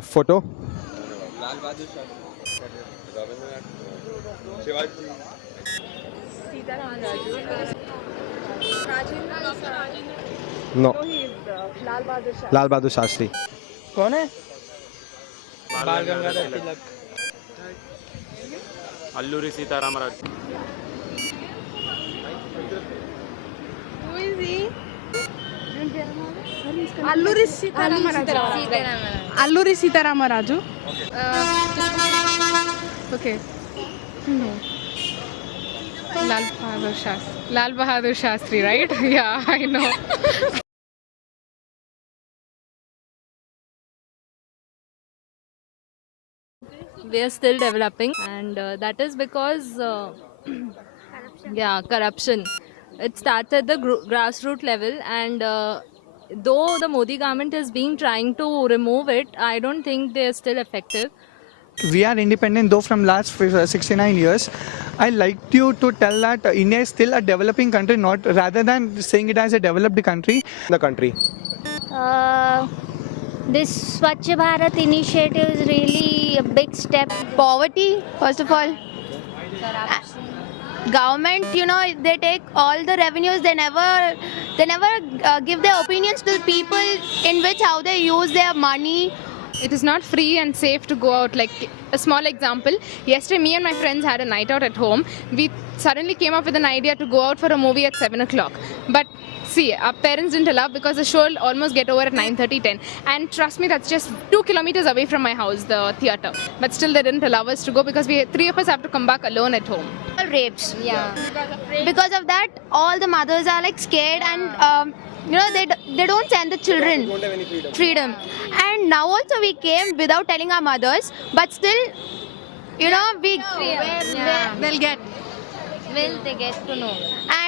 Photo. Lal Bahadur Shastri, Rabindranath, Shivaji, No. Lal Bahadur Shastri. कौन है? बाल Gangadhar Tilak, Alluri Sitaramaraju. Who is he? Alluri Sitarama Raju. Okay. No. Lal Bahadur Shastri, right? Yeah, I know. We are still developing, and that is because yeah, corruption. It starts at the grassroots level, and though the Modi government has been trying to remove it, I don't think they are still effective. We are independent though from last 69 years. I like you to tell that India is still a developing country, not rather than saying it as a developed country. The country. This Swachh Bharat initiative is really a big step. Poverty, first of all. Government, they take all the revenues. They never give their opinions to the people in which how they use their money. It is not free and safe to go out. Like a small example, yesterday me and my friends had a night out at home. We suddenly came up with an idea to go out for a movie at 7 o'clock. But see, our parents didn't allow because the show will almost get over at 9:30, 10. And trust me, that's just 2 kilometers away from my house, the theatre. But still they didn't allow us to go because three of us have to come back alone at home. All rapes, yeah. Because of that, all the mothers are like scared and they don't send the children. Don't have any Freedom. And now also we came without telling our mothers, but still, we They'll get. Will they get to know?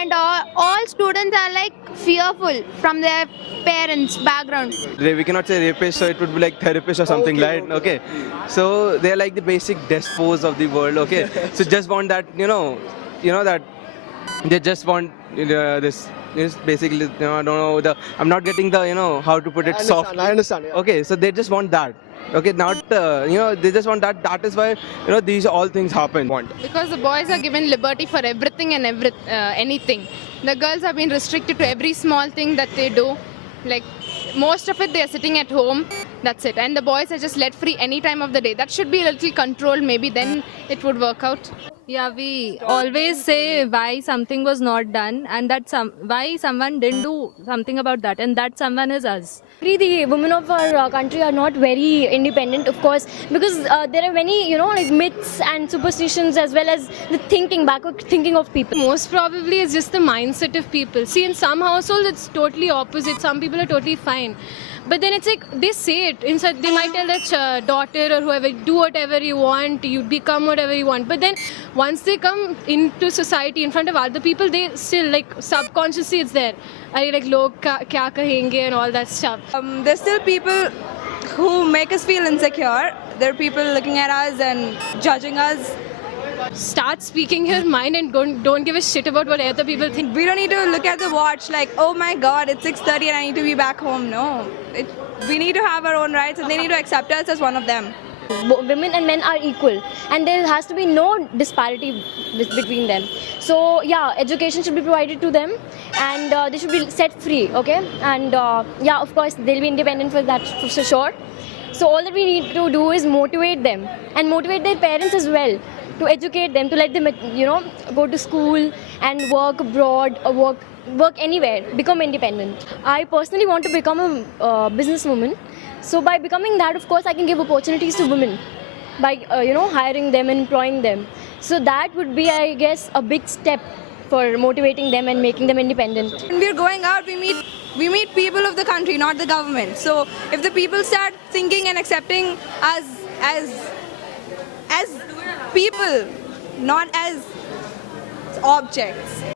and all students are like fearful from their parents' background. We cannot say rapist, so it would be like therapist or something, Okay, right? Okay. So they're like the basic despots of the world. Okay. So just want that, that they just want this. Is basically, I don't know. I'm not getting the, how to put it soft. I understand. Yeah. Okay, so they just want that. Okay, not they just want that. That is why these all things happen. Because the boys are given liberty for everything and anything. The girls have been restricted to every small thing that they do. Like most of it, they are sitting at home. That's it. And the boys are just let free any time of the day. That should be a little controlled. Maybe then it would work out. Yeah, we always say why something was not done, and why someone didn't do something about that, and that someone is us. The women of our country are not very independent, of course, because there are many, like myths and superstitions as well as the backward thinking of people. Most probably it's just the mindset of people. See, in some households it's totally opposite. Some people are totally fine. But then it's like they say it inside. They might tell their daughter or whoever, do whatever you want, you become whatever you want. But then once they come into society in front of other people, they still like subconsciously it's there. I like log kya kahenge and all that stuff. There's still people who make us feel insecure. There are people looking at us and judging us. Start speaking your mind and don't give a shit about what other people think. We don't need to look at the watch like, oh my god, it's 6:30 and I need to be back home. No, we need to have our own rights and they need to accept us as one of them. Women and men are equal, and there has to be no disparity between them. So yeah, education should be provided to them, and they should be set free. Okay, and of course they'll be independent for that for sure. So all that we need to do is motivate them and motivate their parents as well, to educate them, to let them go to school and work abroad or work anywhere, become independent. I personally want to become a businesswoman. So by becoming that, of course, I can give opportunities to women by hiring them and employing them. So that would be, I guess, a big step for motivating them and making them independent. When we're going out, we meet people of the country, not the government. So if the people start thinking and accepting us as people, not as objects,